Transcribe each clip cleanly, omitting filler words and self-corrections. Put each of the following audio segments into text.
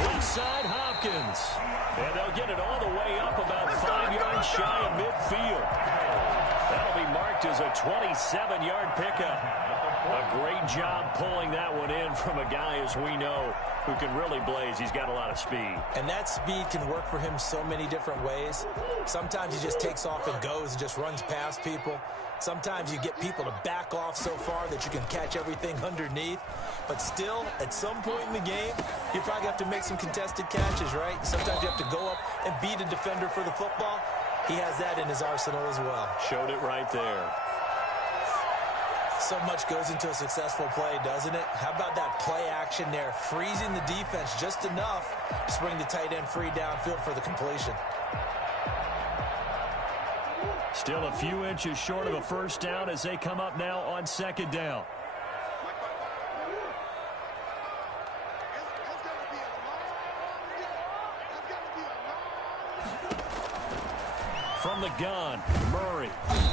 Left side, Hopkins. And they'll get it all the way up about 5 yards shy of midfield. That'll be marked as a 27-yard pickup. A great job pulling that one in from a guy, as we know, who can really blaze. He's got a lot of speed. And that speed can work for him so many different ways. Sometimes he just takes off and goes and just runs past people. Sometimes you get people to back off so far that you can catch everything underneath. But still, at some point in the game, you probably have to make some contested catches, right? Sometimes you have to go up and beat a defender for the football. He has that in his arsenal as well. Showed it right there. So much goes into a successful play, doesn't it? How about that play action there, freezing the defense just enough to bring the tight end free downfield for the completion. Still a few inches short of a first down as they come up now on second down. From the gun, Murray.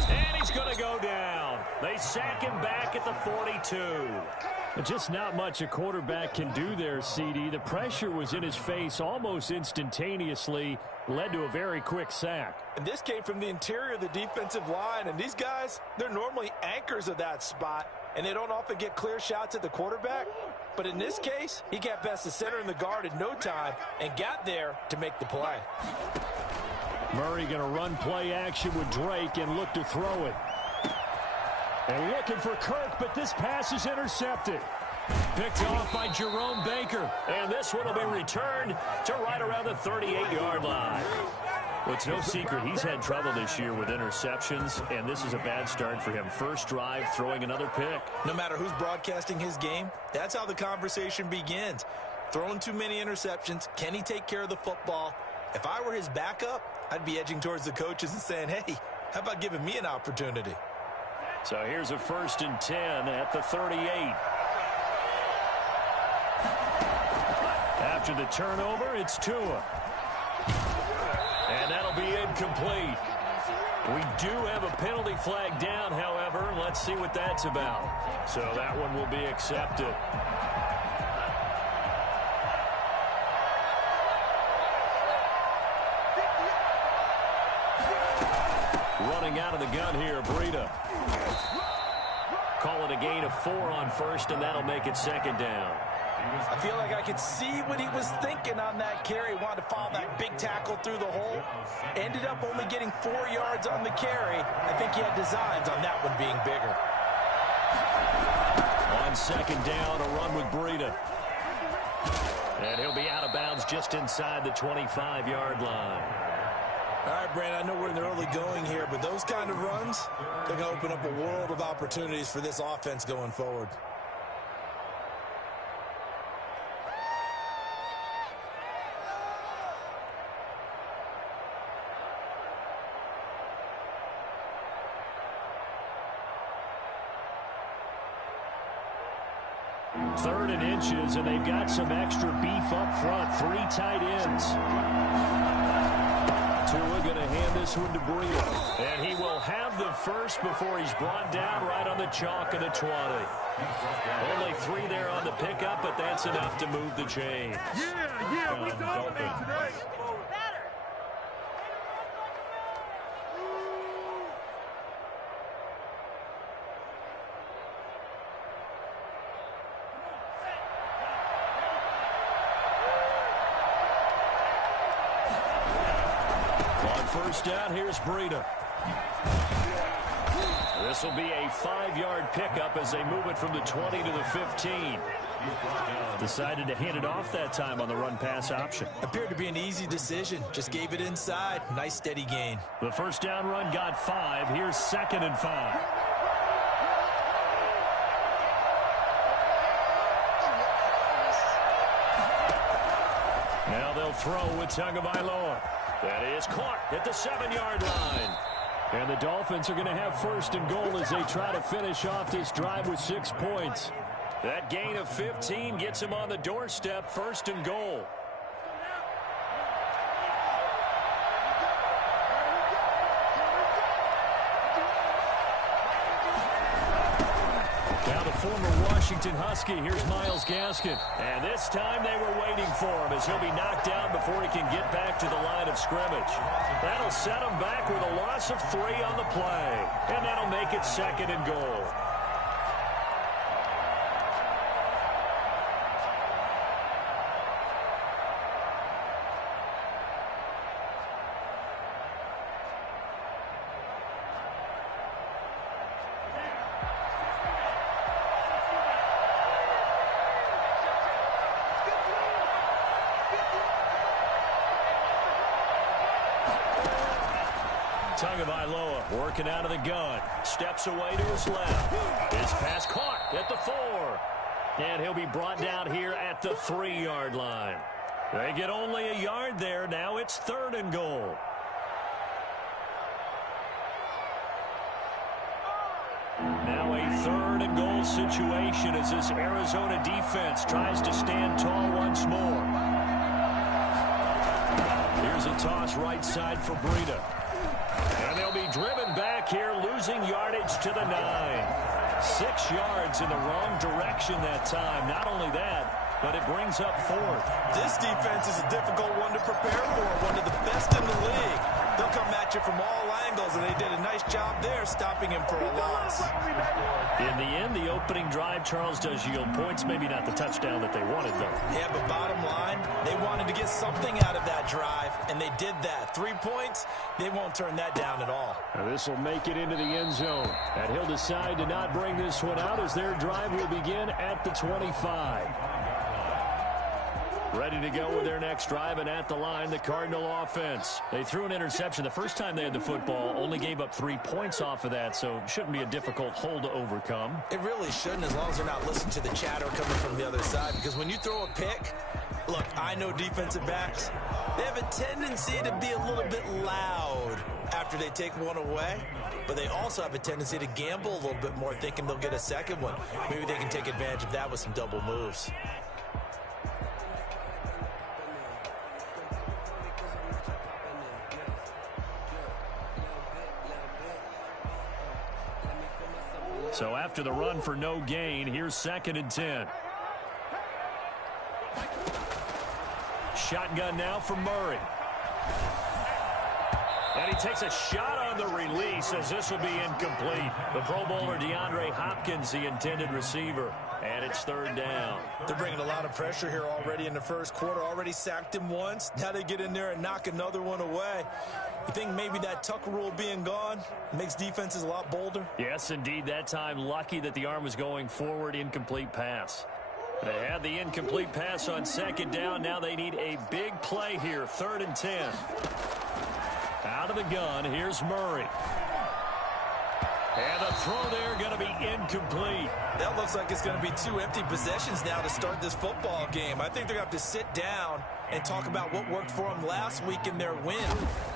And he's going to go down. They sack him back at the 42. Just not much a quarterback can do there, CD. The pressure was in his face almost instantaneously, led to a very quick sack. And this came from the interior of the defensive line. And these guys, they're normally anchors of that spot, and they don't often get clear shots at the quarterback. But in this case, he got past the center and the guard in no time and got there to make the play. Murray going to run play action with Drake and look to throw it. And looking for Kirk, but this pass is intercepted. Picked off by Jerome Baker. And this one will be returned to right around the 38-yard line. Well, it's no secret he's had trouble this year with interceptions, and this is a bad start for him. First drive, throwing another pick. No matter who's broadcasting his game, that's how the conversation begins. Throwing too many interceptions, can he take care of the football? If I were his backup, I'd be edging towards the coaches and saying, hey, how about giving me an opportunity? So here's a 1st and 10 at the 38. After the turnover, it's Tua. And that'll be incomplete. We do have a penalty flag down, however. Let's see what that's about. So that one will be accepted. Running out of the gun here, Breida. Call it a gain of 4 on first, and that'll make it second down. I feel like I could see what he was thinking on that carry. Wanted to follow that big tackle through the hole. Ended up only getting 4 yards on the carry. I think he had designs on that one being bigger. On second down, a run with Breida. And he'll be out of bounds just inside the 25-yard line. All right, Brandon, I know we're in the early going here, but those kind of runs, they're going to open up a world of opportunities for this offense going forward. Third and inches, and they've got some extra beef up front. 3 tight ends. Tua going to hand this one to Breida. And he will have the first before he's brought down right on the chalk of the 20. Only 3 there on the pickup, but that's enough to move the chains. Yeah, we dominate today. First down, here's Breida. This will be a 5-yard pickup as they move it from the 20 to the 15. Decided to hand it off that time on the run-pass option. Appeared to be an easy decision. Just gave it inside. Nice, steady gain. The first down run got 5. Here's 2nd and 5. Now they'll throw with Tagovailoa. That is caught at the 7-yard line. And the Dolphins are going to have 1st and goal as they try to finish off this drive with 6 points. That gain of 15 gets him on the doorstep, 1st and goal. Now the former Washington Washington Husky, here's Myles Gaskin. And this time they were waiting for him as he'll be knocked down before he can get back to the line of scrimmage. That'll set him back with a loss of 3 on the play. And that'll make it 2nd and goal. Tagovailoa working out of the gun. Steps away to his left. His pass caught at the 4. And he'll be brought down here at the 3-yard line. They get only a yard there. Now it's 3rd and goal. Now a 3rd and goal situation as this Arizona defense tries to stand tall once more. Here's a toss right side for Breida. And they'll be driven back here, losing yardage to the 9. 6 yards in the wrong direction that time. Not only that, but it brings up 4th. This defense is a difficult one to prepare for, one of the best in the league. They'll come at you from all angles, and they did a nice job there stopping him for a loss. In the end, the opening drive, Charles, does yield points. Maybe not the touchdown that they wanted, though. Yeah, but bottom line, they wanted to get something out of that drive, and they did that. 3 points, they won't turn that down at all. Now this will make it into the end zone. And he'll decide to not bring this one out as their drive will begin at the 25. Ready to go with their next drive, and at the line, the Cardinal offense. They threw an interception the first time they had the football, only gave up 3 points off of that, so shouldn't be a difficult hole to overcome. It really shouldn't, as long as they're not listening to the chatter coming from the other side, because when you throw a pick, look, I know defensive backs, they have a tendency to be a little bit loud after they take one away, but they also have a tendency to gamble a little bit more, thinking they'll get a second one. Maybe they can take advantage of that with some double moves. So after the run for no gain, here's 2nd and 10. Shotgun now for Murray. And he takes a shot on the release as this will be incomplete. The Pro Bowler DeAndre Hopkins, the intended receiver. And it's 3rd down. They're bringing a lot of pressure here already in the first quarter. Already sacked him once. Now they get in there and knock another one away. You think maybe that tuck rule being gone makes defenses a lot bolder? Yes, indeed. That time, lucky that the arm was going forward. Incomplete pass. They had the incomplete pass on 2nd down. Now they need a big play here. 3rd and 10. Out of the gun, here's Murray. And the throw there going to be incomplete. That looks like it's going to be 2 empty possessions now to start this football game. I think they're going to have to sit down and talk about what worked for them last week in their win.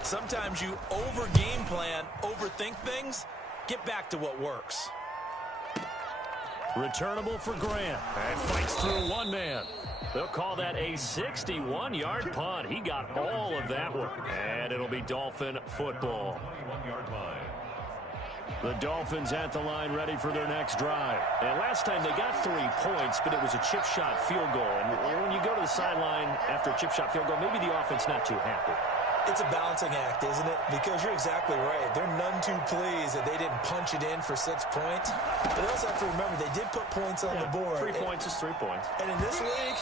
Sometimes you over-game plan, overthink things. Get back to what works. Returnable for Grant. And fights through one man. They'll call that a 61-yard punt. He got all of that one. And it'll be Dolphin football. The Dolphins at the line, ready for their next drive. And last time they got 3 points, but it was a chip shot field goal. And when you go to the sideline after a chip shot field goal, maybe the offense not too happy. It's a balancing act, isn't it? Because you're exactly right. They're none too pleased that they didn't punch it in for 6 points. But they also have to remember they did put points on the board. 3 points is 3 points. And in this league,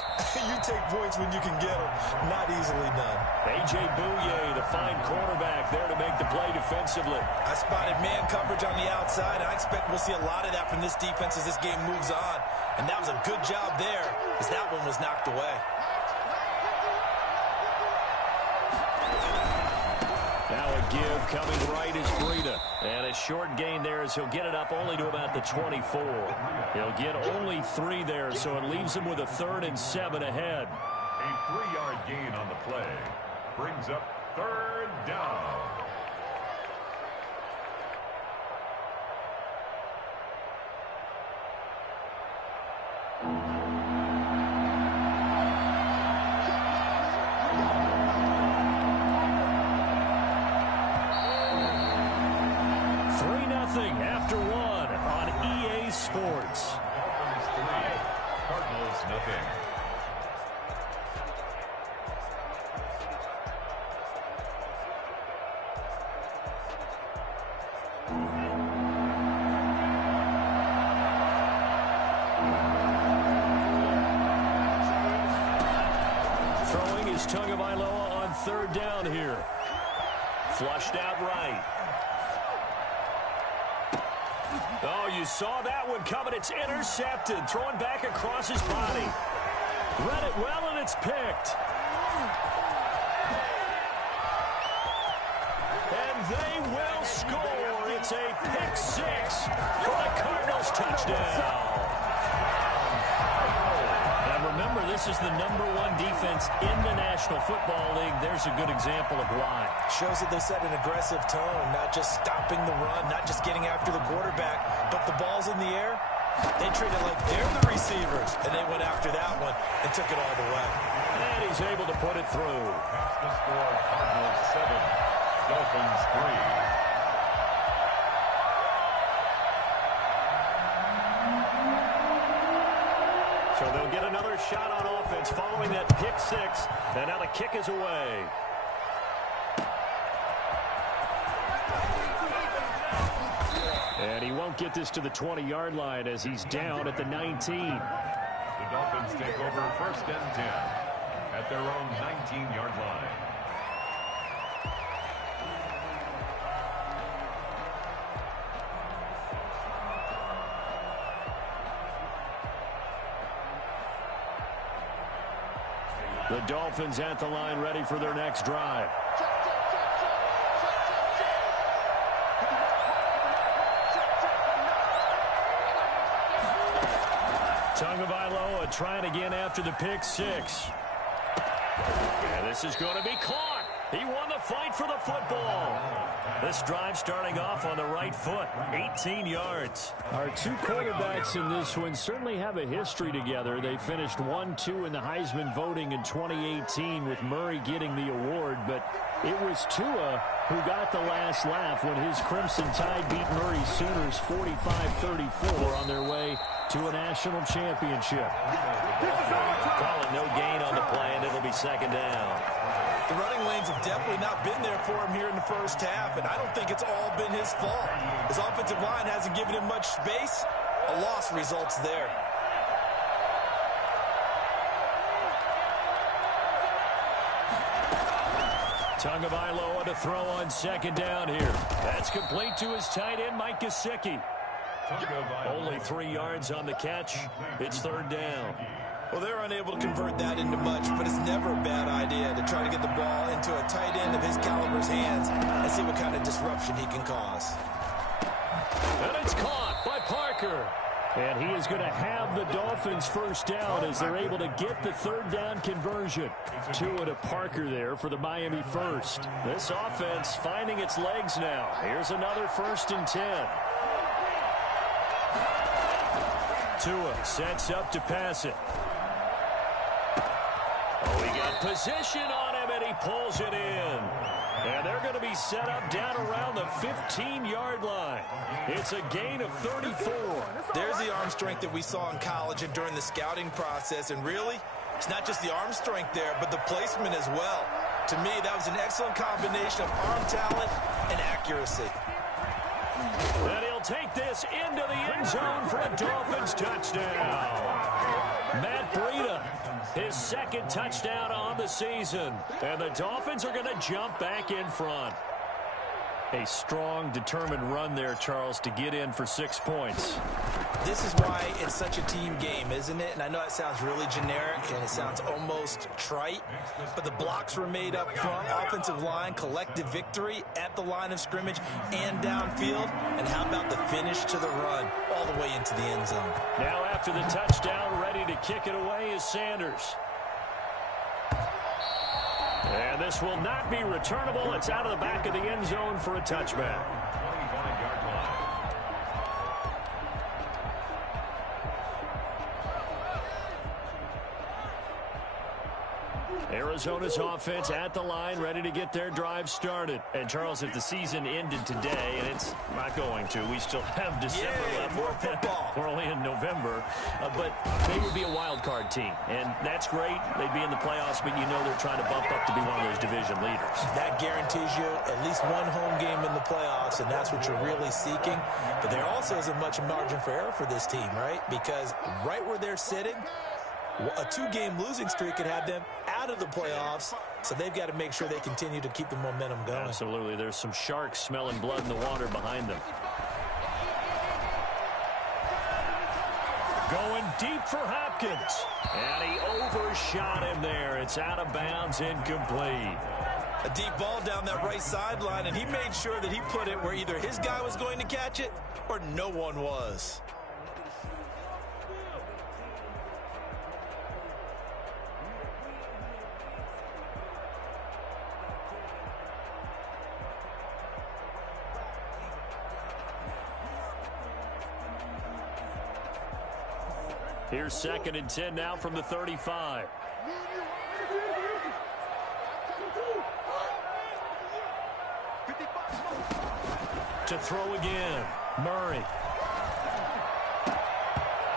you take points when you can get them. Not easily done. A.J. Bouye, the fine cornerback, there to make the play defensively. I spotted man coverage on the outside, and I expect we'll see a lot of that from this defense as this game moves on. And that was a good job there as that one was knocked away. Now a give coming right is Breida. And a short gain there as he'll get it up only to about the 24. He'll get only 3 there, so it leaves him with a 3rd and 7 ahead. A 3-yard gain on the play brings up 3rd down. After 1 on EA Sports. Throwing is Tagovailoa on third down here. Flushed out right. Oh, you saw that one coming. It's intercepted. Throwing back across his body. Read it well, and it's picked. And they will score. It's a pick six for the Cardinals touchdown. And remember, this is the #1 defense in the National Football League. There's a good example of why. Shows that they set an aggressive tone, not just stopping the run, not just getting after the quarterback, but the ball's in the air. They treat it like they're the receivers, and they went after that one and took it all the way. And he's able to put it through. That's the score. Cardinals 7, Dolphins 3. So they'll get another shot on offense following that pick six. And now the kick is away. And he won't get this to the 20-yard line as he's down at the 19. The Dolphins take over 1st and 10 at their own 19-yard line. The Dolphins at the line, ready for their next drive. Tagovailoa trying again after the pick six. And this is going to be caught. He won the fight for the football. This drive starting off on the right foot, 18 yards. Our two quarterbacks in this one certainly have a history together. They finished 1-2 in the Heisman voting in 2018 with Murray getting the award, but it was Tua who got the last laugh when his Crimson Tide beat Murray's Sooners 45-34 on their way to a national championship. Calling no gain on the play, and it'll be 2nd down. The running lanes have definitely not been there for him here in the first half, and I don't think it's all been his fault. His offensive line hasn't given him much space. A loss results there. Tagovailoa to throw on 2nd down here. That's complete to his tight end, Mike Gesicki. Only 3 yards on the catch. It's 3rd down. Well, they're unable to convert that into much, but it's never a bad idea to try to get the ball into a tight end of his caliber's hands and see what kind of disruption he can cause. And it's caught by Parker. And he is going to have the Dolphins first down as they're able to get the 3rd down conversion. Tua to Parker there for the Miami first. This offense finding its legs now. Here's another 1st and 10. Tua sets up to pass it. Oh, he got position on him, and he pulls it in. And they're going to be set up down around the 15-yard line. It's a gain of 34. There's the arm strength that we saw in college and during the scouting process. And really, it's not just the arm strength there, but the placement as well. To me, that was an excellent combination of arm talent and accuracy. And he'll take this into the end zone for a Dolphins touchdown. Matt Breida, his 2nd touchdown on the season. And the Dolphins are going to jump back in front. A strong, determined run there, Charles, to get in for 6 points. This is why it's such a team game, isn't it? And I know it sounds really generic and it sounds almost trite, but the blocks were made up front, offensive line, collective victory at the line of scrimmage and downfield. And how about the finish to the run all the way into the end zone? Now after the touchdown, ready to kick it away is Sanders. And this will not be returnable. It's out of the back of the end zone for a touchback. 25-yard line. Arizona's offense at the line, ready to get their drive started. And, Charles, if the season ended today, and it's not going to, we still have December left. More football. We're only in November. But they would be a wild card team, and that's great. They'd be in the playoffs, but you know they're trying to bump up to be one of those division leaders. That guarantees you at least one home game in the playoffs, and that's what you're really seeking. But there also isn't much margin for error for this team, right? Because right where they're sitting, a two-game losing streak could have them out of the playoffs, so they've got to make sure they continue to keep the momentum going. Absolutely. There's some sharks smelling blood in the water behind them. Going deep for Hopkins. And he overshot him there. It's out of bounds, incomplete. A deep ball down that right sideline, and he made sure that he put it where either his guy was going to catch it or no one was. Here's 2nd and 10 now from the 35. To throw again, Murray.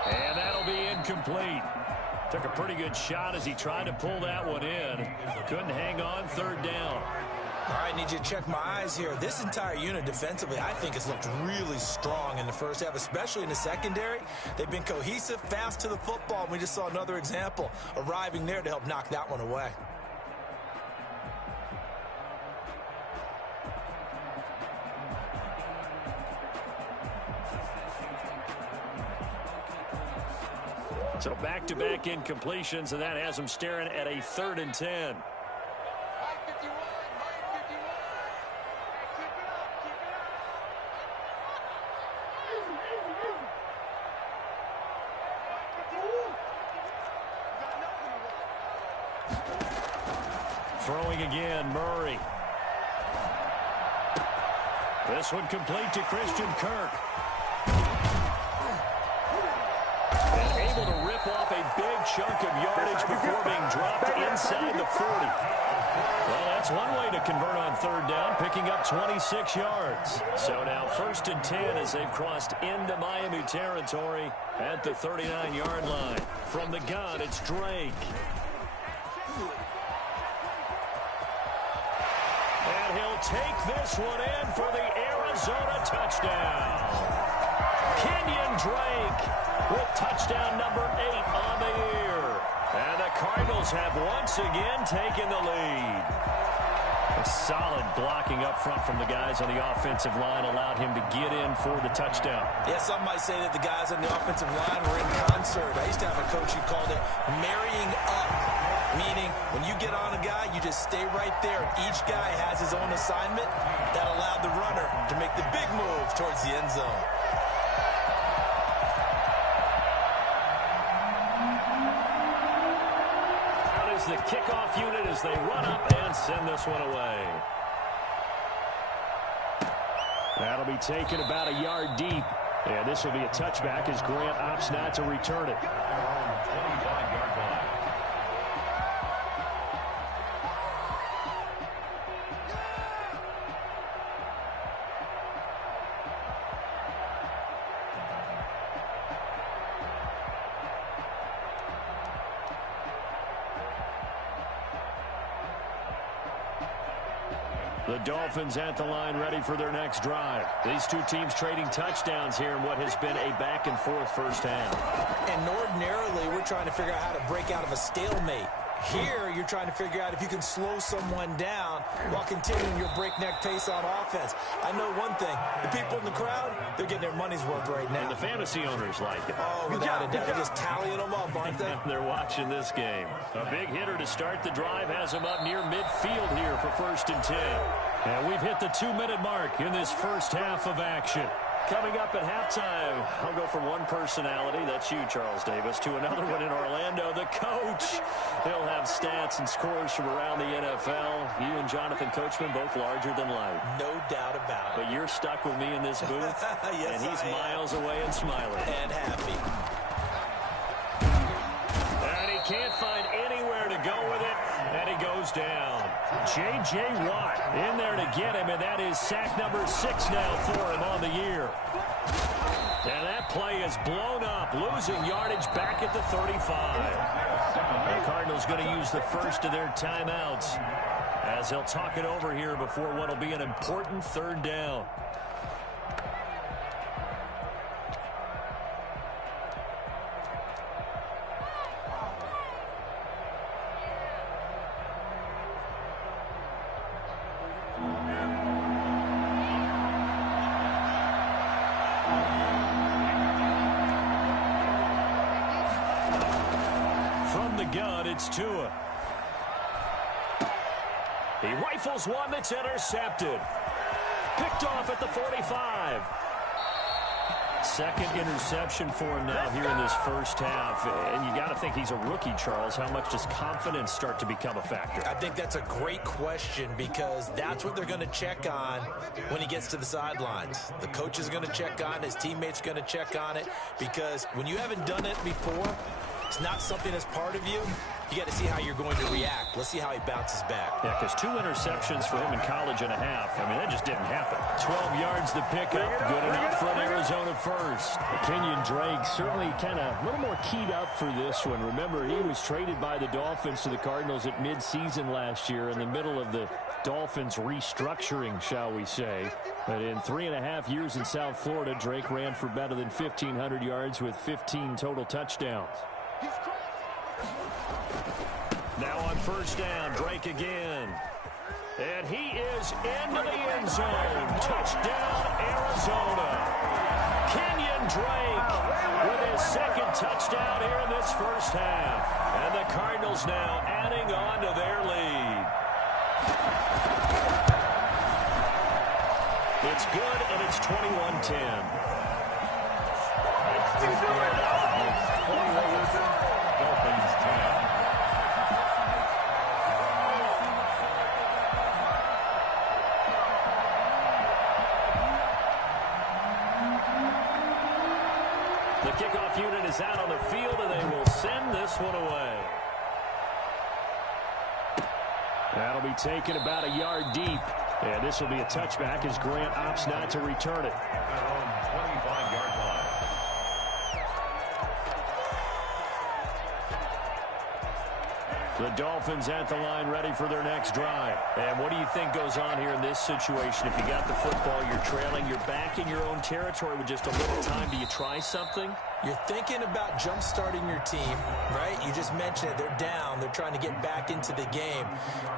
And that'll be incomplete. Took a pretty good shot as he tried to pull that one in. Couldn't hang on, 3rd down. All right, need you to check my eyes here. This entire unit defensively, I think, has looked really strong in the first half, especially in the secondary. They've been cohesive, fast to the football, and we just saw another example arriving there to help knock that one away. So back-to-back incompletions, and that has them staring at a 3rd and 10. Throwing again, Murray. This one complete to Christian Kirk. And able to rip off a big chunk of yardage before being dropped inside the 40. Well, that's one way to convert on 3rd down, picking up 26 yards. So now 1st and 10 as they've crossed into Miami territory at the 39-yard line. From the gun, it's Drake. And he'll take this one in for the Arizona touchdown. Kenyon Drake with touchdown number 8 on the year. And the Cardinals have once again taken the lead. A solid blocking up front from the guys on the offensive line allowed him to get in for the touchdown. Yeah, some might say that the guys on the offensive line were in concert. I used to have a coach who called it marrying up, meaning when you get on a guy, you just stay right there. Each guy has his own assignment that allowed the runner to make the big move towards the end zone. The kickoff unit as they run up and send this one away. That'll be taken about a yard deep. And this will be a touchback as Grant opts not to return it. 25-yard line. The Dolphins at the line ready for their next drive. These two teams trading touchdowns here in what has been a back-and-forth first half. And ordinarily, we're trying to figure out how to break out of a stalemate. Here, you're trying to figure out if you can slow someone down while continuing your breakneck pace on offense. I know one thing. The people in the crowd, they're getting their money's worth right now. And the fantasy owners like it. Oh, without a doubt. They're just tallying them up, aren't they? They're watching this game. A big hitter to start the drive has them up near midfield here for 1st and 10. And we've hit the 2-minute mark in this first half of action. Coming up at halftime, I'll go from one personality, that's you, Charles Davis, to another one in Orlando, the coach. He'll have stats and scores from around the NFL. You and Jonathan Coachman, both larger than life. No doubt about it. But you're stuck with me in this booth, yes, and he's miles away and smiling. And happy. And he can't find anywhere to go with it, and goes down. J.J. Watt in there to get him, and that is sack number 6 now for him on the year. And that play is blown up, losing yardage back at the 35. The Cardinals going to use the first of their timeouts as they'll talk it over here before what will be an important 3rd down. It's Tua. He rifles one that's intercepted. Picked off at the 45. Second interception for him now here in this first half. And you got to think he's a rookie, Charles. How much does confidence start to become a factor? I think that's a great question because that's what they're going to check on when he gets to the sidelines. The coach is going to check on it. His teammates are going to check on it because when you haven't done it before, it's not something that's part of you. You got to see how you're going to react. Let's see how he bounces back. Yeah, because 2 interceptions for him in college and a half. I mean, that just didn't happen. 12 yards to pick up. Good enough for an Arizona first. Kenyon Drake certainly kind of a little more keyed up for this one. Remember, he was traded by the Dolphins to the Cardinals at midseason last year in the middle of the Dolphins restructuring, shall we say. But in 3.5 years in South Florida, Drake ran for better than 1,500 yards with 15 total touchdowns. Now on first down, Drake again. And he is into the end zone. Touchdown, Arizona. Kenyon Drake with his 2nd touchdown here in this first half. And the Cardinals now adding on to their lead. It's good, and it's 21-10. Dolphins 10. The kickoff unit is out on the field, and they will send this one away. That'll be taken about a yard deep. And this will be a touchback as Grant opts not to return it. At their own 25-yard line. The Dolphins at the line ready for their next drive. And what do you think goes on here in this situation? If you got the football, you're trailing, you're back in your own territory with just a little time. Do you try something? You're thinking about jump-starting your team, right? You just mentioned it. They're down. They're trying to get back into the game.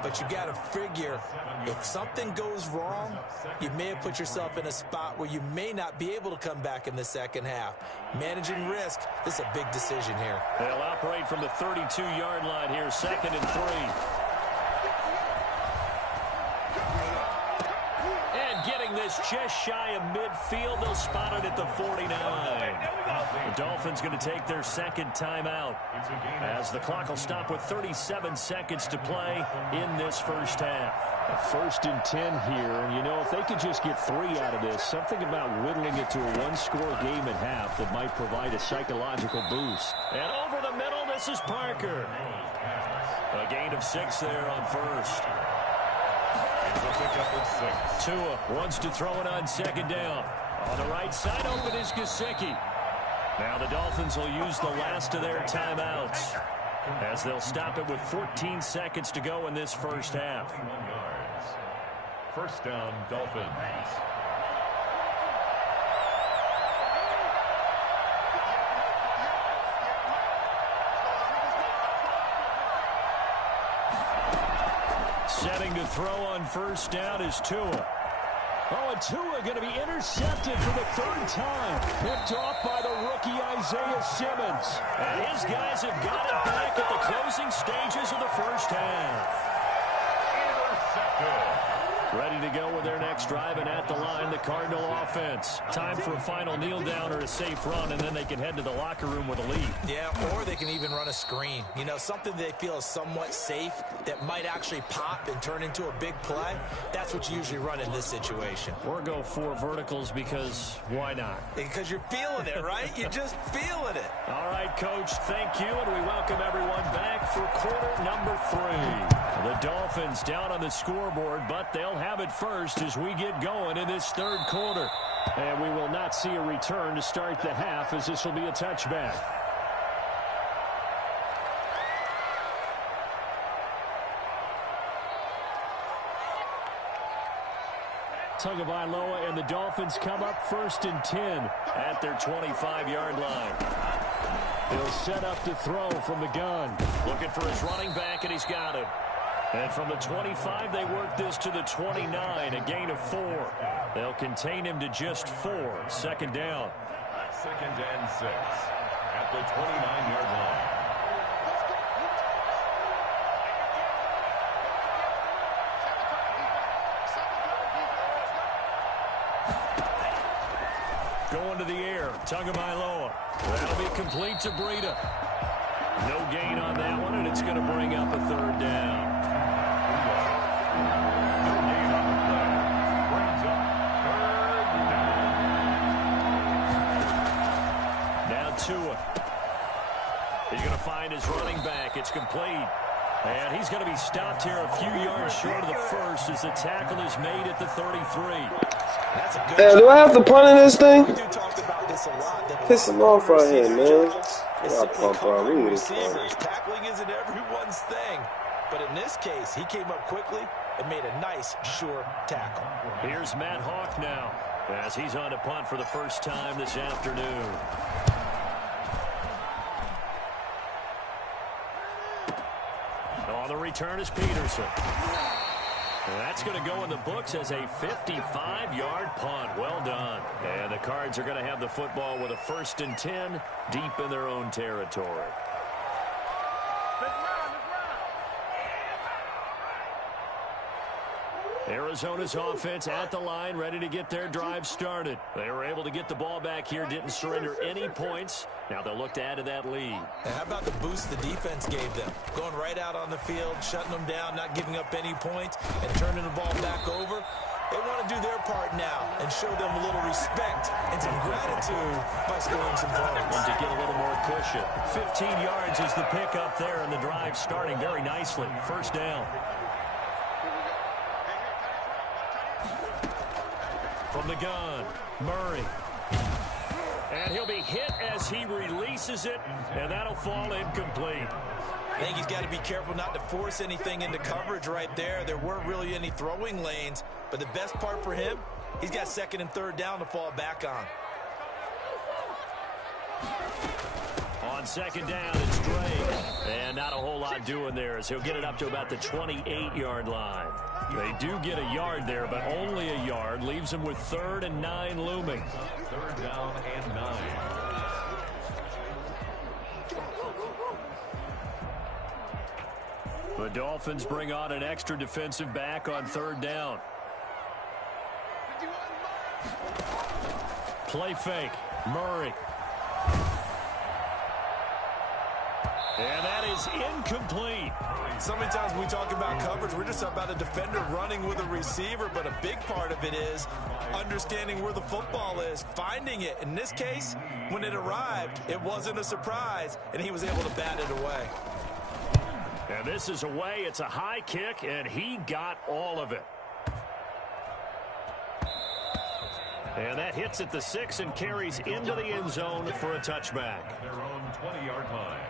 But you got to figure if something goes wrong, you may have put yourself in a spot where you may not be able to come back in the second half. Managing risk, this is a big decision here. They'll operate from the 32-yard line here, 2nd and 3. And getting this just shy of midfield, they'll spot it at the 49. The Dolphins going to take their 2nd timeout as the clock will stop with 37 seconds to play in this first half. A 1st and 10 here, and you know, if they could just get 3 out of this, something about whittling it to a 1-score game at half that might provide a psychological boost. And over the middle, this is Parker. A gain of 6 there on first. Tua wants to throw it on 2nd down. On the right side, open is Gesicki. Now the Dolphins will use the last of their timeouts as they'll stop it with 14 seconds to go in this first half. 21 yards. First down, Dolphins. Setting to throw on first down is Tua. Oh, and Tua going to be intercepted for the 3rd time. Picked off by the rookie Isaiah Simmons. And his guys have got it back at the closing stages of the first half. Intercepted. Ready to go with their next drive, and at the line, the Cardinal offense. Time for a final kneel down or a safe run, and then they can head to the locker room with a lead. Yeah, or they can even run a screen. You know, something they feel is somewhat safe that might actually pop and turn into a big play. That's what you usually run in this situation. Or go 4 verticals because why not? Because you're feeling it, right? You're just feeling it. All right, Coach, thank you, and we welcome everyone back for quarter number 3. The Dolphins down on the scoreboard, but they'll have it first as we get going in this third quarter. And we will not see a return to start the half, as this will be a touchback. Tagovailoa and the Dolphins come up 1st and 10 at their 25-yard line. He'll set up to throw from the gun. Looking for his running back, and he's got it. And from the 25, they work this to the 29, a gain of 4. They'll contain him to just 4. 2nd down. 2nd and 6 at the 29-yard line. Going to the air, Tagovailoa. That'll be complete to Breida. No gain on that one, and it's going to bring up a 3rd down. No gain on the play. Brings up 3rd down. Now Tua. He's going to find his running back. It's complete. And he's going to be stopped here a few yards short of the first as the tackle is made at the 33. That's a good Hey, do I have to punt in this thing? We do talk about this a lot. Piss him off right here, man. It's Y'all simply pump out. covering We receivers. Tackling isn't everyone's thing. But in this case, he came up quickly and made a nice, sure tackle. Here's Matt Hawk now as he's on to punt for the first time this afternoon. On the return is Peterson. That's going to go in the books as a 55-yard punt. Well done. And the Cards are going to have the football with a 1st and 10 deep in their own territory. Arizona's offense at the line, ready to get their drive started. They were able to get the ball back here, didn't surrender any points. Now they'll look to add to that lead. And how about the boost the defense gave them? Going right out on the field, shutting them down, not giving up any points, and turning the ball back over. They want to do their part now and show them a little respect and some gratitude by scoring some points. Want to get a little more cushion. 15 yards is the pickup there, and the drive starting very nicely. 1st down. From the gun, Murray. And he'll be hit as he releases it, and that'll fall incomplete. I think he's got to be careful not to force anything into coverage right there. There weren't really any throwing lanes, but the best part for him, he's got 2nd and 3rd down to fall back on. On 2nd down, it's Drake. And not a whole lot doing there as he'll get it up to about the 28-yard line. They do get a yard there, but only a yard. Leaves them with 3rd and 9 looming. 3rd down and 9. The Dolphins bring on an extra defensive back on 3rd down. Play fake. Murray. And that is incomplete. So many times when we talk about coverage, we're just about a defender running with a receiver, but a big part of it is understanding where the football is, finding it. In this case, when it arrived, it wasn't a surprise, and he was able to bat it away. And this is away. It's a high kick, and he got all of it. And that hits at the 6 and carries into the end zone for a touchback. Their own 20-yard line.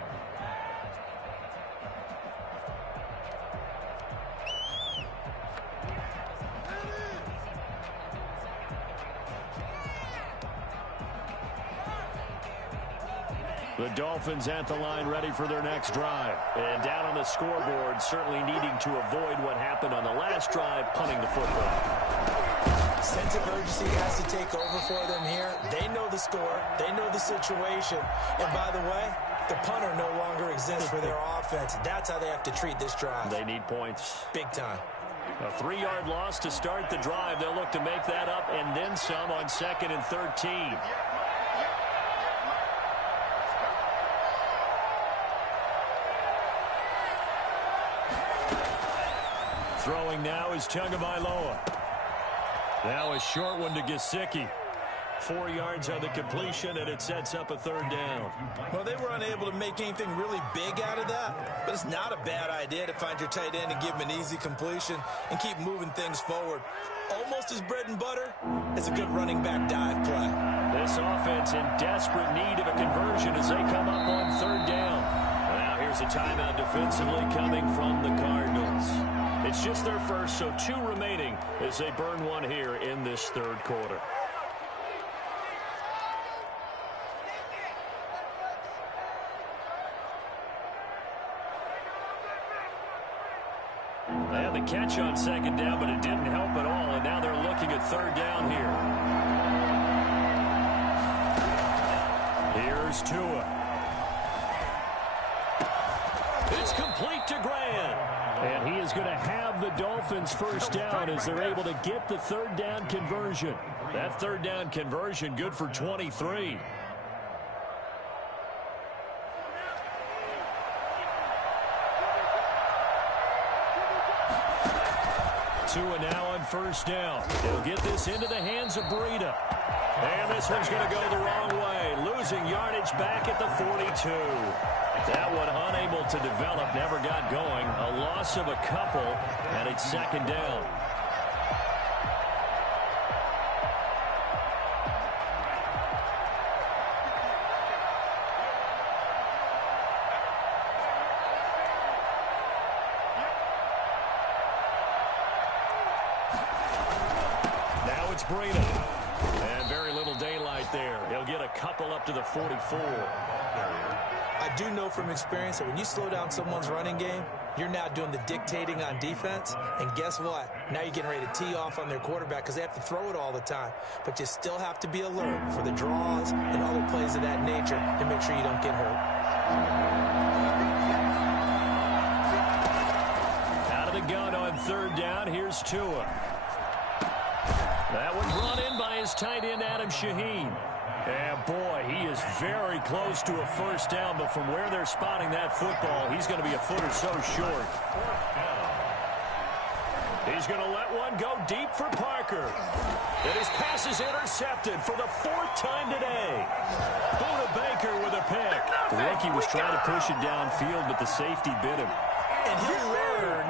The Dolphins at the line ready for their next drive. And down on the scoreboard, certainly needing to avoid what happened on the last drive, punting the football. Sense of urgency has to take over for them here. They know the score. They know the situation. And by the way, the punter no longer exists for their offense. That's how they have to treat this drive. They need points. Big time. A 3-yard loss to start the drive. They'll look to make that up and then some on 2nd and 13. Throwing now is Tagovailoa. Now a short one to Gesicki. 4 yards on the completion, and it sets up a 3rd down. Well, they were unable to make anything really big out of that, but it's not a bad idea to find your tight end and give him an easy completion and keep moving things forward. Almost as bread and butter as a good running back dive play. This offense in desperate need of a conversion as they come up on 3rd down. Now here's a timeout defensively coming from the Cardinals. It's just their first, so 2 remaining as they burn one here in this 3rd quarter. They had the catch on 2nd down, but it didn't help at all, and now they're looking at 3rd down here. Here's Tua. It's complete to Grant. And he is going to have the Dolphins' 1st down as they're able to get the 3rd down conversion. That 3rd down conversion good for 23. Tua now on 1st down. He'll get this into the hands of Breida. And this one's going to go the wrong way. Losing yardage back at the 42. That one unable to develop, never got going. A loss of a couple, and it's 2nd down. Now it's Breida. And very little daylight there. He'll get a couple up to the 44. I do know from experience that when you slow down someone's running game, you're now doing the dictating on defense. And guess what? Now you're getting ready to tee off on their quarterback because they have to throw it all the time. But you still have to be alert for the draws and other plays of that nature to make sure you don't get hurt. Out of the gun on 3rd down. Here's Tua. That one brought in by his tight end, Adam Shaheen. And, boy, he is very close to a 1st down, but from where they're spotting that football, he's going to be a foot or so short. He's going to let one go deep for Parker. And his pass is intercepted for the 4th time today. Buda Baker with a pick. The rookie was trying to push it downfield, but the safety bit him. And he'll learn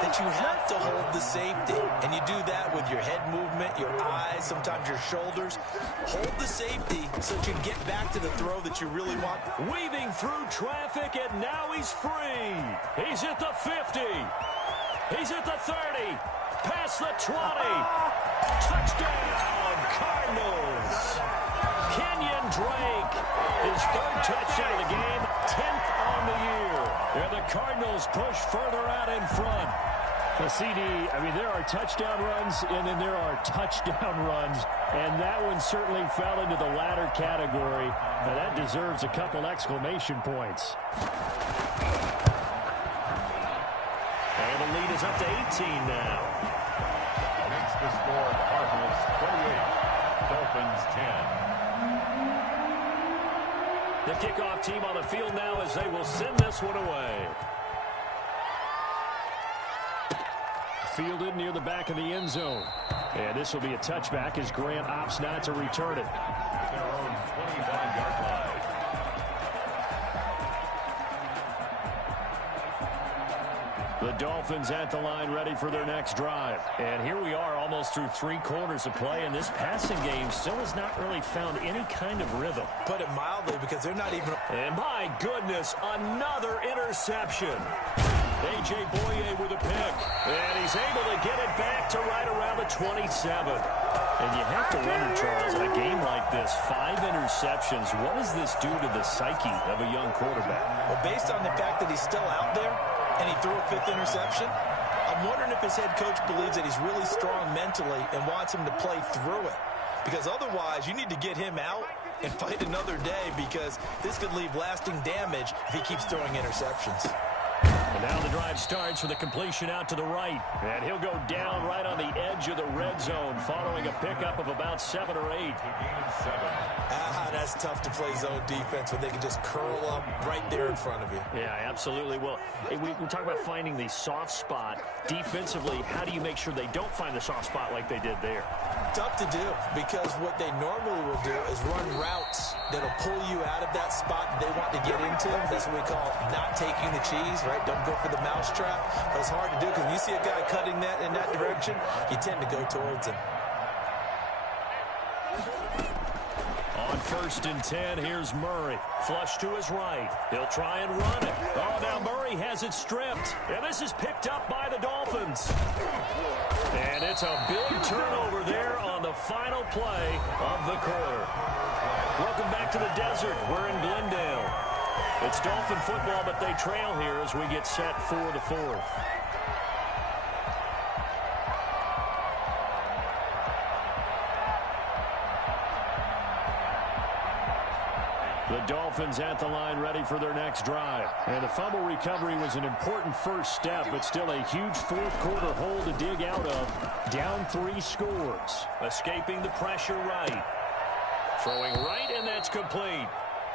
that you have to hold the safety. And you do that with your head movement, your eyes, sometimes your shoulders. Hold the safety so that you can get back to the throw that you really want. Weaving through traffic, and now he's free. He's at the 50. He's at the 30. Past the 20. Touchdown, Cardinals. Kenyon Drake, his 3rd touchdown of the game, 10th on the year. And the Cardinals push further out in front. Well, CD, I mean, there are touchdown runs, and then there are touchdown runs, and that one certainly fell into the latter category. Now, that deserves a couple exclamation points. And the lead is up to 18 now. Makes the score Cardinals 28, Dolphins 10. The kickoff team on the field now as they will send this one away. Fielded near the back of the end zone. And this will be a touchback as Grant opts not to return it. Their own 25-yard line. The Dolphins at the line ready for their next drive. And here we are almost through 3 quarters of play, and this passing game still has not really found any kind of rhythm. Put it mildly, because they're not even... And my goodness, another interception. A.J. Boye with a pick. And he's able to get it back to right around the 27. And you have to wonder, Charles, in a game like this, 5 interceptions, what does this do to the psyche of a young quarterback? Well, based on the fact that he's still out there and he threw a 5th interception, I'm wondering if his head coach believes that he's really strong mentally and wants him to play through it. Because otherwise, you need to get him out and fight another day, because this could leave lasting damage if he keeps throwing interceptions. And now the drive starts with a completion out to the right. And he'll go down right on the edge of the red zone following a pickup of about 7 or 8. That's tough to play zone defense when they can just curl up right there in front of you. Yeah, absolutely. Well, we talk about finding the soft spot. Defensively, how do you make sure they don't find the soft spot like they did there? Tough to do, because what they normally will do is run routes that'll pull you out of that spot that they want to get into. That's what we call not taking the cheese, right? Don't go for the mousetrap. But it's hard to do because when you see a guy cutting that in that direction, you tend to go towards him. On 1st and 10, here's Murray. Flush to his right. He'll try and run it. Oh, now Murray has it stripped. And this is picked up by the Dolphins. And it's a big turnover there on the final play of the quarter. Welcome back to the desert. We're in Glendale. It's Dolphin football, but they trail here as we get set for the 4th. The Dolphins at the line ready for their next drive. And the fumble recovery was an important first step, but still a huge fourth-quarter hole to dig out of. Down 3 scores. Escaping the pressure right. Throwing right, and that's complete.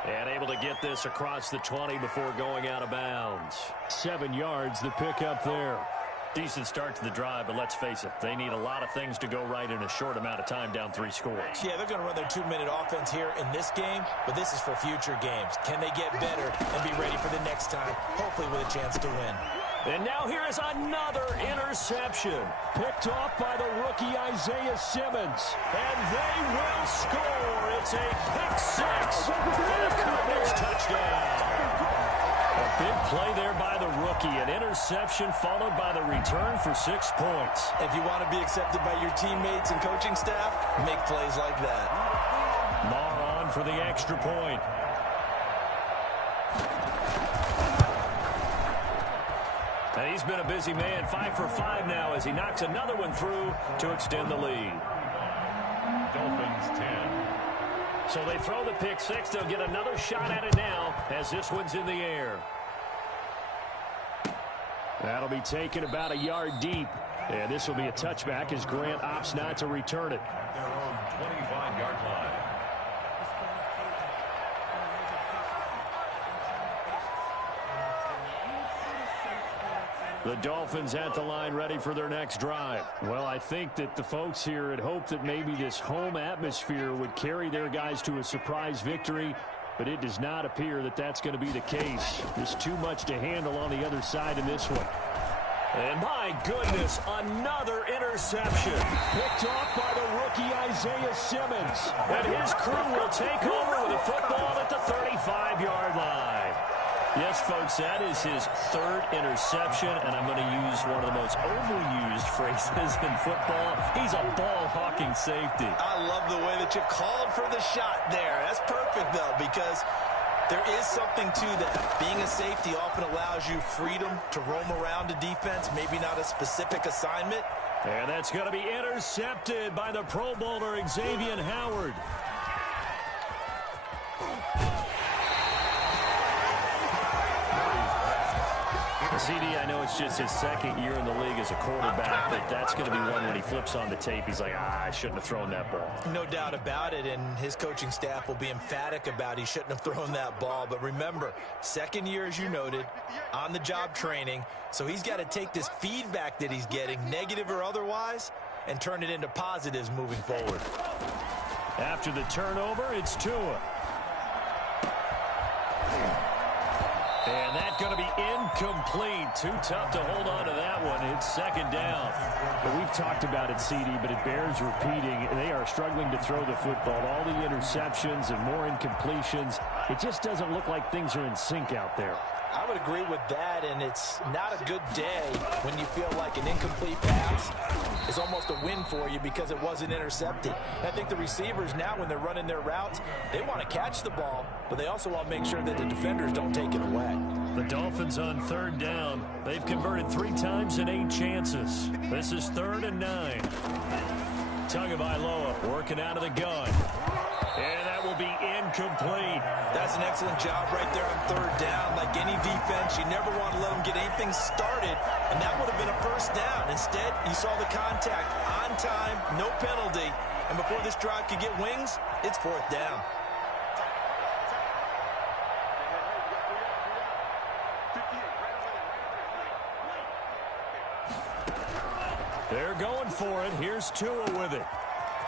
And able to get this across the 20 before going out of bounds. 7 yards, the pickup there. Decent start to the drive, but let's face it, they need a lot of things to go right in a short amount of time, down 3 scores. Yeah, they're going to run their 2-minute offense here in this game, but this is for future games. Can they get better and be ready for the next time, hopefully with a chance to win? And now here is another interception. Picked off by the rookie Isaiah Simmons. And they will score. It's a pick 6 for the Cardinals touchdown. A big play there by the rookie. An interception followed by the return for 6 points. If you want to be accepted by your teammates and coaching staff, make plays like that. Marr on for the extra point. And he's been a busy man, 5 for 5 now as he knocks another one through to extend the lead. Dolphins 10. So they throw the pick 6. They'll get another shot at it now as this one's in the air. That'll be taken about a yard deep. And this will be a touchback as Grant opts not to return it. At their own 25-yard line. The Dolphins at the line ready for their next drive. Well, I think that the folks here had hoped that maybe this home atmosphere would carry their guys to a surprise victory, but it does not appear that that's going to be the case. There's too much to handle on the other side in this one. And my goodness, another interception. Picked off by the rookie Isaiah Simmons. And his crew will take over with a football at the 35-yard line. Yes, folks, that is his 3rd interception, and I'm going to use one of the most overused phrases in football. He's a ball-hawking safety. I love the way that you called for the shot there. That's perfect, though, because there is something to that. Being a safety often allows you freedom to roam around a defense, maybe not a specific assignment. And that's going to be intercepted by the Pro Bowler Xavier Howard. CD, I know it's just his 2nd year in the league as a quarterback, but that's going to be one when he flips on the tape. He's like, I shouldn't have thrown that ball. No doubt about it, and his coaching staff will be emphatic about he shouldn't have thrown that ball. But remember, 2nd year, as you noted, on-the-job training, so he's got to take this feedback that he's getting, negative or otherwise, and turn it into positives moving forward. After the turnover, it's Tua. And that's going to be incomplete. Too tough to hold on to that one. It's 2nd down. But we've talked about it, CD, but it bears repeating. They are struggling to throw the football. All the interceptions and more incompletions. It just doesn't look like things are in sync out there. I would agree with that, and it's not a good day when you feel like an incomplete pass is almost a win for you because it wasn't intercepted. And I think the receivers now, when they're running their routes, they want to catch the ball, but they also want to make sure that the defenders don't take it away. The Dolphins on 3rd down. They've converted 3 times in 8 chances. This is 3rd and 9. Tagovailoa working out of the gun. And that will be incomplete. That's an excellent job right there on third down. Like any defense, you never want to let them get anything started, and that would have been a first down. Instead, you saw the contact on time, no penalty, and before this drive could get wings, it's fourth down. They're going for it. Here's Tua with it.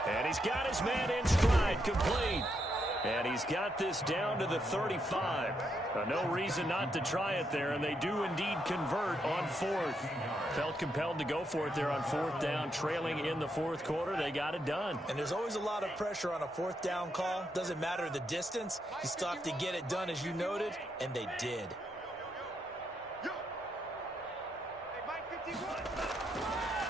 And he's got his man in stride, complete. And he's got this down to the 35. No reason not to try it there, and they do indeed convert on fourth. Felt compelled to go for it there on fourth down, trailing in the fourth quarter. They got it done. And there's always a lot of pressure on a fourth down call. Doesn't matter the distance. You still have to get it done, as you noted, and they did.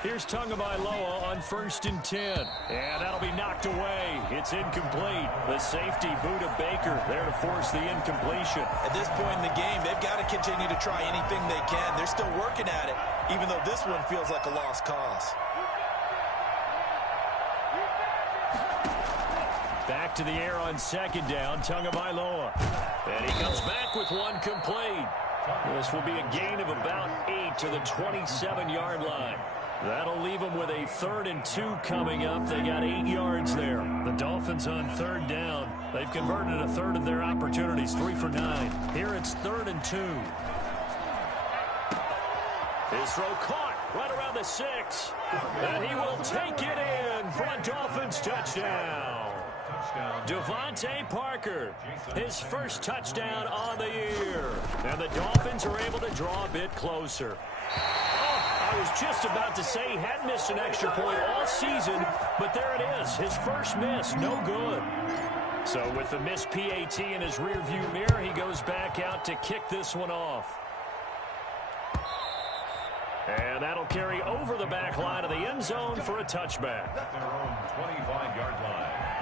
Here's Tagovailoa on 1st and 10. And that'll be knocked away. It's incomplete. The safety, Buda Baker, there to force the incompletion. At this point in the game, they've got to continue to try anything they can. They're still working at it, even though this one feels like a lost cause. Back to the air on 2nd down, Tagovailoa. And he comes back with one complete. This will be a gain of about 8 to the 27-yard line. That'll leave them with a 3rd and 2 coming up. They got 8 yards there. The Dolphins on 3rd down. They've converted a third of their opportunities, 3 for 9. Here it's 3rd and 2. His throw caught right around the 6. And he will take it in for a Dolphins touchdown. Devontae Parker, his first touchdown on the year. And the Dolphins are able to draw a bit closer. I was just about to say he had missed an extra point all season, but there it is. His first miss, no good. So with the missed PAT in his rearview mirror, he goes back out to kick this one off. And that'll carry over the back line of the end zone for a touchback. At their own 25-yard line.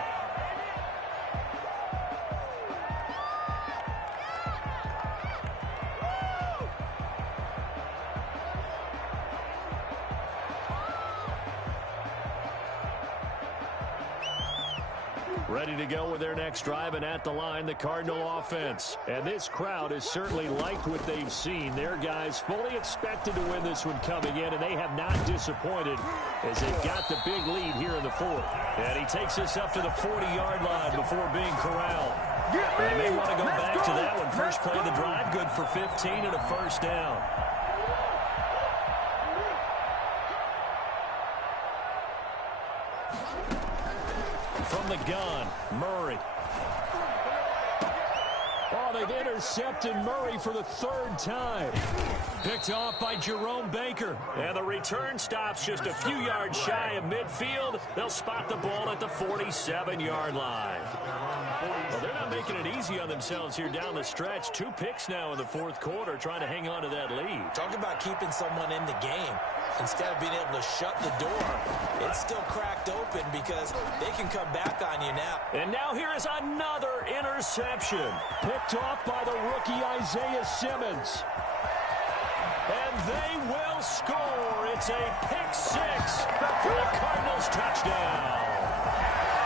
Ready to go with their next drive, and at the line, the Cardinal offense. And this crowd has certainly liked what they've seen. Their guys fully expected to win this one coming in, and they have not disappointed as they've got the big lead here in the fourth. And he takes us up to the 40-yard line before being corralled. They may want to go back to that one. First play of the drive, good for 15 and a first down. From the gun, Murray. Oh, they've intercepted Murray for the 3rd time. Picked off by Jerome Baker. And the return stops just a few yards shy of midfield. They'll spot the ball at the 47-yard line. Well, they're not making it easy on themselves here down the stretch. 2 picks now in the fourth quarter, trying to hang on to that lead. Talk about keeping someone in the game. Instead of being able to shut the door, it's still cracked open because they can come back on you now. And now here is another interception. Picked off by the rookie Isaiah Simmons. And they will score. It's a pick 6 for the Cardinals touchdown.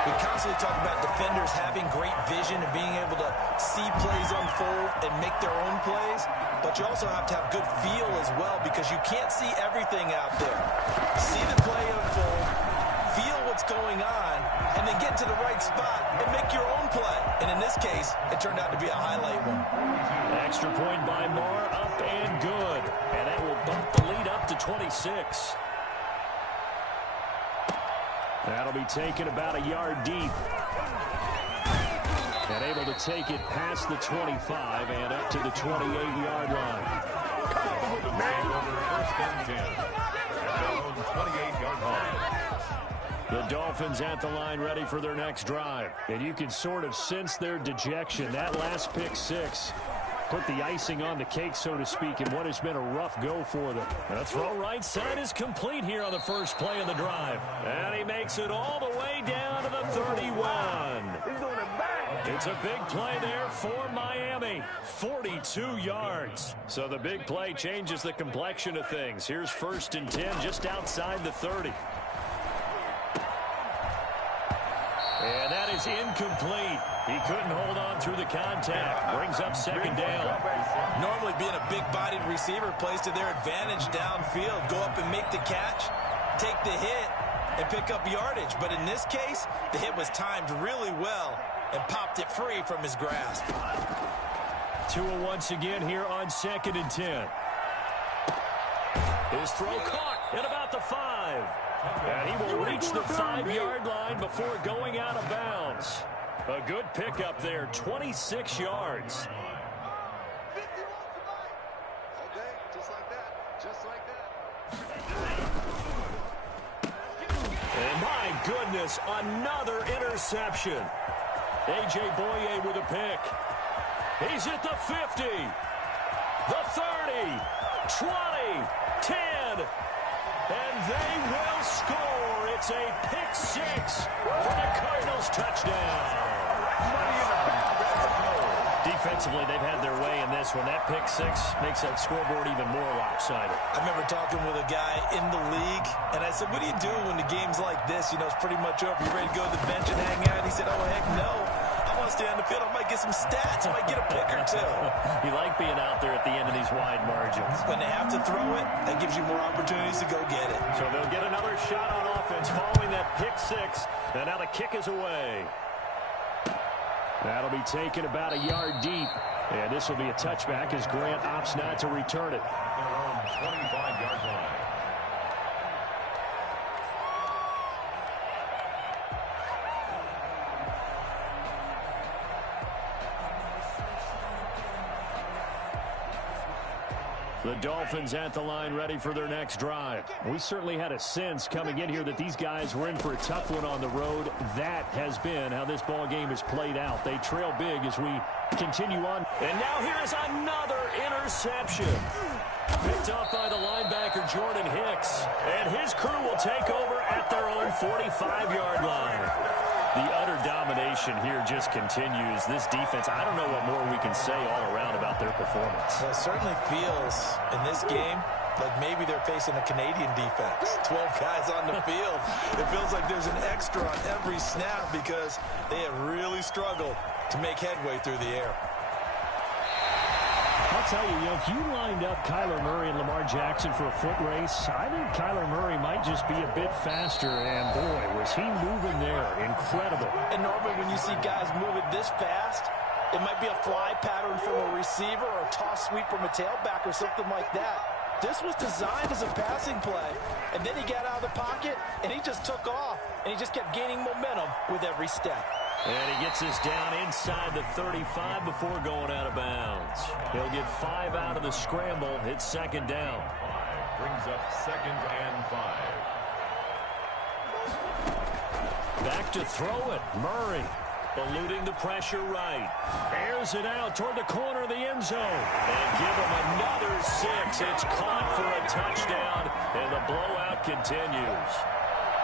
We constantly talk about defenders having great vision and being able to see plays unfold and make their own plays, but you also have to have good feel as well because you can't see everything out there. See the play unfold, feel what's going on, and then get to the right spot and make your own play. And in this case, it turned out to be a highlight one. Extra point by Moore, up and good. And that will bump the lead up to 26. That'll be taken about a yard deep. And able to take it past the 25 and up to the 28-yard line. First and 10. At their own 28-yard line. The Dolphins at the line ready for their next drive. And you can sort of sense their dejection. That last pick 6 put the icing on the cake, so to speak, in what has been a rough go for them. The throw right side is complete here on the first play of the drive. And he makes it all the way down to the 31. It's a big play there for Miami. 42 yards. So the big play changes the complexion of things. Here's 1st and 10 just outside the 30. And that is incomplete. He couldn't hold on through the contact. Brings up second down. Normally being a big-bodied receiver plays to their advantage downfield. Go up and make the catch, take the hit, and pick up yardage. But in this case, the hit was timed really well and popped it free from his grasp. Tua once again here on 2nd and 10. His throw caught at about the 5. And he will reach the 5-yard line before going out of bounds. A good pickup there, 26 yards. And my goodness, another interception. A.J. Boye with a pick. He's at the 50, the 30, 20, 10, and they will score. It's a pick 6 for the Cardinals touchdown. Defensively, they've had their way in this one. That pick 6 makes that scoreboard even more lopsided. I remember talking with a guy in the league, and I said, what do you do when the game's like this? You know, it's pretty much over. You ready to go to the bench and hang out? He said, oh, heck no. I want to stay on the field. I might get some stats. I might get a pick or two. You like being out there at the end of these wide margins. When they have to throw it, that gives you more opportunities to go get it. So they'll get another shot on offense following that pick 6. And now the kick is away. That'll be taken about a yard deep. And this will be a touchback as Grant opts not to return it. Their own 25-yard line. The Dolphins at the line ready for their next drive. We certainly had a sense coming in here that these guys were in for a tough one on the road. That has been how this ball game has played out. They trail big as we continue on. And now here is another interception. Picked off by the linebacker Jordan Hicks. And his crew will take over at their own 45-yard line. The utter domination here just continues. This defense, I don't know what more we can say all around about their performance. Well, it certainly feels in this game like maybe they're facing a Canadian defense. 12 guys on the field. It feels like there's an extra on every snap because they have really struggled to make headway through the air. I'll tell you, if you lined up Kyler Murray and Lamar Jackson for a foot race, I think Kyler Murray might just be a bit faster, and boy, was he moving there. Incredible. And normally when you see guys moving this fast, it might be a fly pattern from a receiver or a toss sweep from a tailback or something like that. This was designed as a passing play, and then he got out of the pocket, and he just took off, and he just kept gaining momentum with every step. And he gets this down inside the 35 before going out of bounds. He'll get 5 out of the scramble. It's second down. Brings up 2nd and 5. Back to throw it. Murray eluding the pressure right. Airs it out toward the corner of the end zone. And give him another 6. It's caught for a touchdown, and the blowout continues.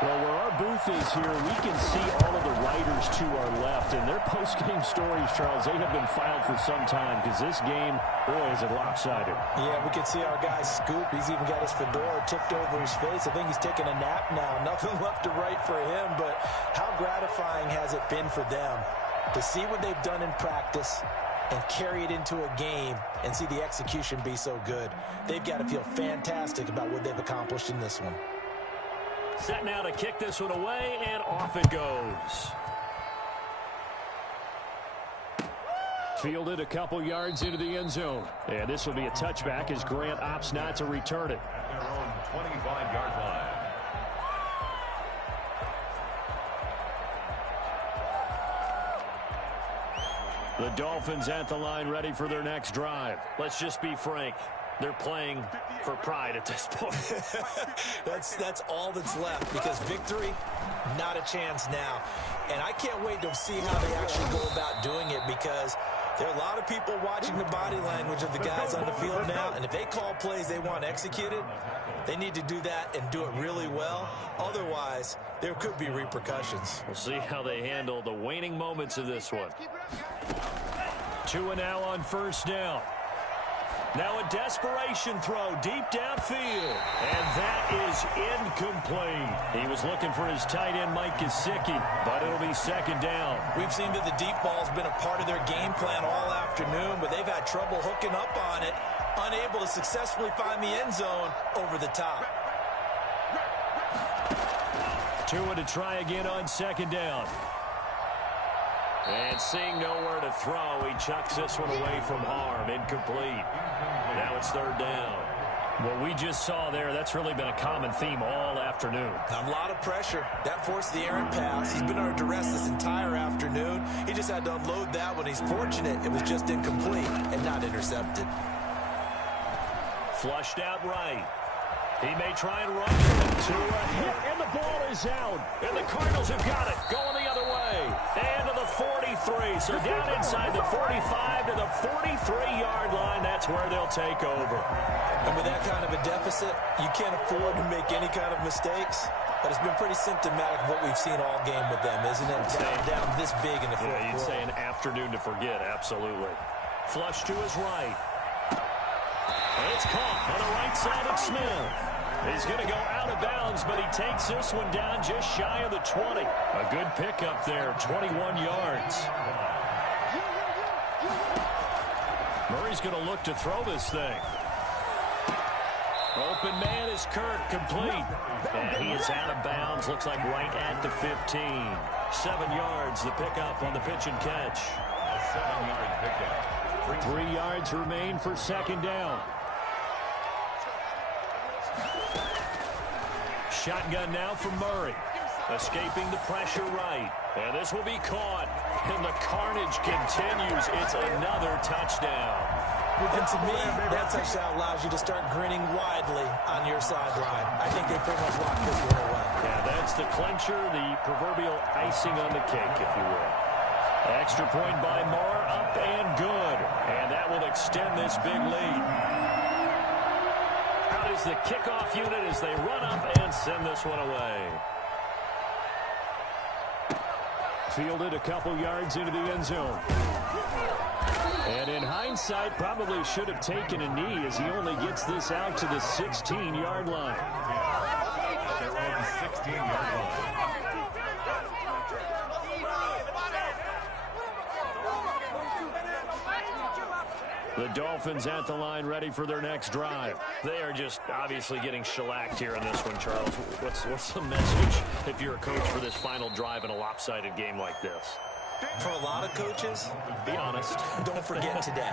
Well, where our booth is here, we can see all of the writers to our left, and their post-game stories, Charles, they have been filed for some time because this game, boy, is it lopsided. Yeah, we can see our guy Scoop. He's even got his fedora tipped over his face. I think he's taking a nap now. Nothing left to write for him, but how gratifying has it been for them to see what they've done in practice and carry it into a game and see the execution be so good. They've got to feel fantastic about what they've accomplished in this one. Set now to kick this one away, and off it goes. Fielded a couple yards into the end zone. And this will be a touchback as Grant opts not to return it. At their own 25-yard line. The Dolphins at the line ready for their next drive. Let's just be frank. They're playing for pride at this point. That's all that's left because victory, not a chance now. And I can't wait to see how they actually go about doing it because there are a lot of people watching the body language of the guys on the field now. And if they call plays they want executed, they need to do that and do it really well. Otherwise, there could be repercussions. We'll see how they handle the waning moments of this one. Tua now on first down. Now a desperation throw deep downfield. And that is is incomplete. He was looking for his tight end, Mike Gesicki, but it'll be second down. We've seen that the deep ball's been a part of their game plan all afternoon, but they've had trouble hooking up on it, unable to successfully find the end zone over the top. Tua to try again on second down. And seeing nowhere to throw, he chucks this one away from harm. Incomplete. Now it's third down. What we just saw there, that's really been a common theme all afternoon. A lot of pressure. That forced the errant pass. He's been under duress this entire afternoon. He just had to unload that one. He's fortunate it was just incomplete and not intercepted. Flushed out right. He may try and run it. Tua hit, and the ball is out. And the Cardinals have got it. Going the other way. And to the 43. So down inside the 45 to the 43-yard line. That's where they'll take over. And with that kind of a deficit, you can't afford to make any kind of mistakes. But it's been pretty symptomatic of what we've seen all game with them, isn't it? Down this big in the fourth quarter. You'd say an afternoon to forget, absolutely. Flush to his right. And it's caught on the right side of Smith. He's going to go out of bounds, but he takes this one down just shy of the 20. A good pickup there, 21 yards. Murray's going to look to throw this thing. Open man is Kirk, complete. And he is out of bounds, looks like right at the 15. 7 yards, the pickup on the pitch and catch. A 7-yard pickup. 3 yards remain for second down. Shotgun now from Murray. Escaping the pressure right. And this will be caught. And the carnage continues. It's another touchdown. And to me, that touchdown allows you to start grinning widely on your sideline. I think they pretty much locked this one away. Yeah, that's the clincher, the proverbial icing on the cake, if you will. Extra point by Moore, up and good. And that will extend this big lead. Out is the kickoff unit as they run up and send this one away. Fielded a couple yards into the end zone. And in hindsight, probably should have taken a knee as he only gets this out to the 16-yard line. Their own 16-yard line. The Dolphins at the line ready for their next drive. They are just obviously getting shellacked here in this one, Charles. What's the message if you're a coach for this final drive in a lopsided game like this? For a lot of coaches, be honest. Don't forget today.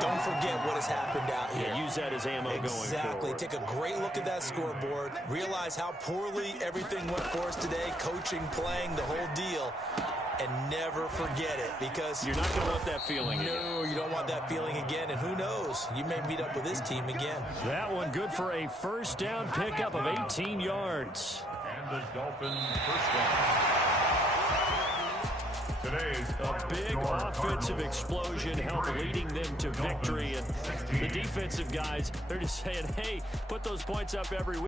Don't forget what has happened out here. Yeah, use that as ammo going forward. Exactly. Take a great look at that scoreboard. Realize how poorly everything went for us today. Coaching, playing, the whole deal. And never forget it, because you're not going to want that feeling again. No, you don't want that feeling again. And who knows? You may meet up with this team again. That one good for a first down pickup of 18 yards. And the Dolphins first down. Today's a big offensive explosion helped leading them to victory. And the defensive guys, they're just saying, hey, put those points up every week.